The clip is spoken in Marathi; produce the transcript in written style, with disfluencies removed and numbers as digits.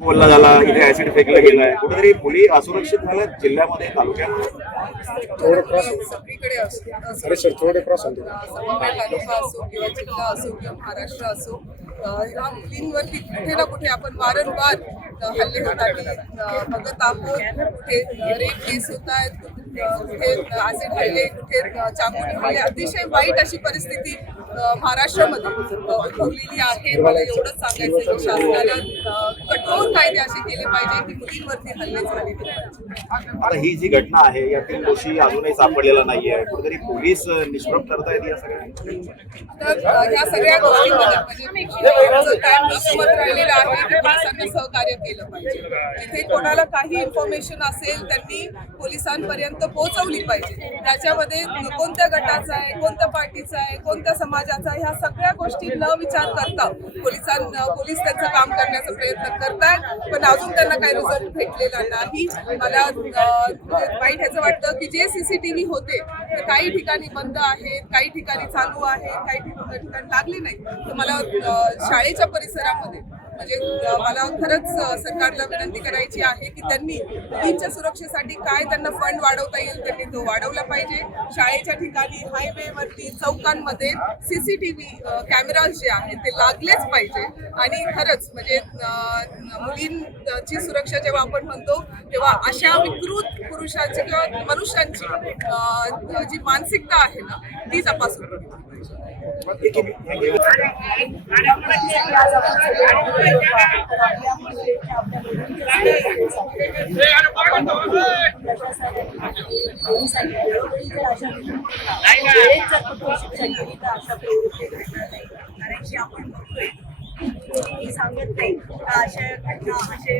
बोलला झाला, इथे ऍसिड फेकलं गेलंय, कुठेतरी मुली असुरक्षित झाल्यात जिल्ह्यामध्ये, तालुक्यात. थोडं क्रॉस सगळीकडे अरे सर थोडे क्रॉस होते. समन्वय तालुका असो किंवा जिल्हा असो किंवा महाराष्ट्र असो, ह्या मुलींवरती कुठे ना कुठे आपण वारंवार हल्ले होतात बघत आहोत. कुठे रेप केस होत आहेत, कुठे ऍसिड हल्ले, कुठे चाकूने हल्ले. अतिशय वाईट अशी परिस्थिती महाराष्ट्रामध्ये उद्भवलेली आहे. मला एवढंच सांगायचं की शासनाला कठोर कायदे असे केले पाहिजे की मुलींवरती हल्ले झाले नाही. आता ही जी घटना आहे यातील दोषी अजूनही सापडलेला नाहीये, कुठेतरी पोलीस निष्प्रभ करतायत या सगळ्या. तर या सगळ्या गोष्टींमध्ये म्हणजे काय मत राहिलेलं आहे की पोलिसांना सहकार्य केलं पाहिजे. जिथे कोणाला काही इन्फॉर्मेशन असेल त्यांनी पोलिसांपर्यंत पोहोचवली पाहिजे. त्याच्यामध्ये कोणत्या गटाचा आहे, कोणत्या पार्टीचा आहे, कोणत्या समाजाचा आहे, ह्या सगळ्या गोष्टी न विचार करता पोलीस त्यांचं काम करण्याचा प्रयत्न करतात, पण अजून त्यांना काही रिझल्ट भेटलेला नाही. मला वाईट ह्याचं वाटतं की जे CCTV होते ते काही ठिकाणी बंद आहेत, काही ठिकाणी चालू आहेत, काही ठिकाणी लागले नाही. तर मला शाळेच्या परिसरामध्ये म्हणजे मला खरंच सरकारला विनंती करायची आहे की त्यांनी मुलींच्या सुरक्षेसाठी काय त्यांना फंड वाढवता येईल त्यांनी तो वाढवला पाहिजे. शाळेच्या ठिकाणी, हायवेवरती, चौकांमध्ये CCTV कॅमेराज जे आहेत ते लागलेच पाहिजे. आणि खरंच म्हणजे मुलींची सुरक्षा जेव्हा आपण म्हणतो तेव्हा अशा विकृत पुरुषांची किंवा मनुष्यांची जी मानसिकता आहे ना ती तपासून बघितली पाहिजे. आपण बघतोय सांगत नाही अशा घटना असे